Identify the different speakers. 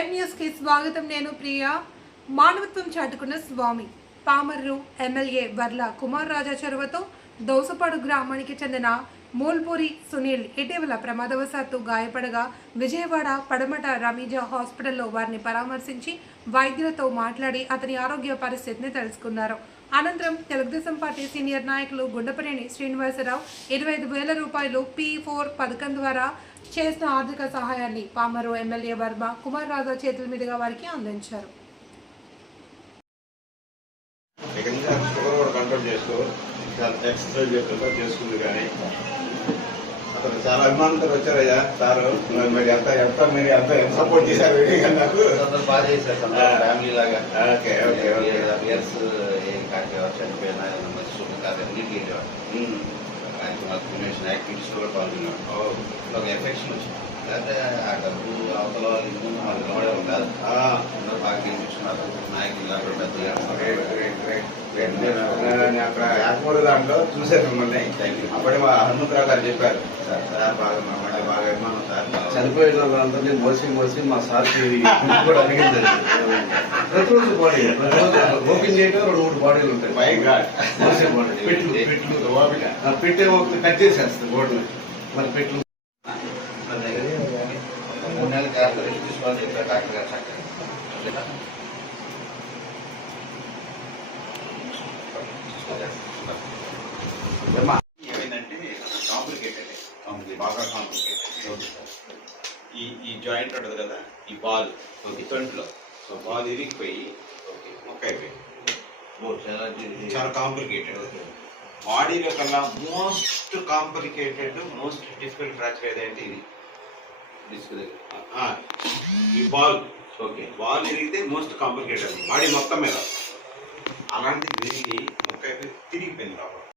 Speaker 1: స్వాగతం నేను ప్రియ. మానవత్వం చాటుకున్న స్వామి పామర్రు ఎమ్మెల్యే వర్ల కుమార్ రాజా చొరవతో దోసపాడు గ్రామానికి చెందిన మూల్పూరి సునీల్ ఇటీవల ప్రమాదవశాత్తు గాయపడగా విజయవాడ పడమట రమీజా హాస్పిటల్లో వారిని పరామర్శించి వైద్యులతో మాట్లాడి అతని ఆరోగ్య పరిస్థితిని తెలుసుకున్నారు. అనంతరం తెలుగుదేశం పార్టీ సీనియర్ నాయకులు గుండపనేని శ్రీనివాసరావు ఇరవై ఐదు వేల రూపాయలు పీ ఫోర్ పథకం ద్వారా చేసిన ఆర్థిక సహాయాన్ని పామరు ఎమ్మెల్యే వర్మ కుమార్ రాజా చేతుల మీదుగా వారికి అందించారు.
Speaker 2: చేసుకుంది కానీ. అతను చాలా అభిమానంతో వచ్చారయ్యా సారు. మరి ఎంత ఎంత మీరు ఎంత ఎంత సపోర్ట్ చేశారు నాకు?
Speaker 3: బాగా చేశారు. ఫ్యామిలీ లాగా.
Speaker 2: Okay okay okay.
Speaker 3: ఇయర్స్ ఏం చనిపోయినా మంచి కాదు అన్నింటికి వెళ్ళేవాడు ఆయన యాక్టివిటీస్ కూడా పాల్గొన్నాడు ఒక ఎఫెక్షన్ వచ్చింది లేకపోతే ఆ డబ్బు అవతల వాళ్ళు వాళ్ళు నిలబడే
Speaker 2: నేను అక్కడ యాత్మూరు దాంట్లో చూశాను మిమ్మల్ని అప్పుడే మా హనుమంతరావు గారు చెప్పారు సార్ సార్ బాగా మమ్మల్ని బాగా అభిమానం సార్
Speaker 4: చనిపోయిన వాళ్ళందరినీ మోసి మోసి మా సార్ కూడా అడిగింది ప్రతిరోజు బాడీ ప్రతిరోజు ఓపెన్ చేయటం రెండు మూడు బాడీలు ఉంటాయి
Speaker 2: మై గాడ్
Speaker 4: మోసే బాడీ
Speaker 2: పెట్లు పెట్లు
Speaker 4: పెట్టే ఒక కట్ చేసేస్తుంది బోర్డు మరి పెట్లు
Speaker 3: మన దగ్గర మూడు నెలల క్యాప్ తీసుకోవాలని చెప్పారు డాక్టర్ గారు చక్కగా
Speaker 2: ఏమైందంటే కాంప్లికేటెడ్ బాగా కాంప్లికేటెడ్ ఈ ఈ జాయింట్ ఉంటుంది కదా ఈ బాల్ ఈ తొంట్లో సో బాల్ ఇరిగిపోయి మొక్క అయిపోయింది.
Speaker 3: చాలా
Speaker 2: కాంప్లికేటెడ్ బాడీలో కల్లా most complicated most difficult fracture ఏదంటే ఇది?
Speaker 3: డిస్క్ దగ్గర.
Speaker 2: ఈ బాల్
Speaker 3: ఓకే.
Speaker 2: బాల్ ఇరిగితే మోస్ట్ కాంప్లికేటెడ్ బాడీ మొత్తం మీద. విరిగి మొక్క అయిపోయి తిరిగిపోయింది లోపల.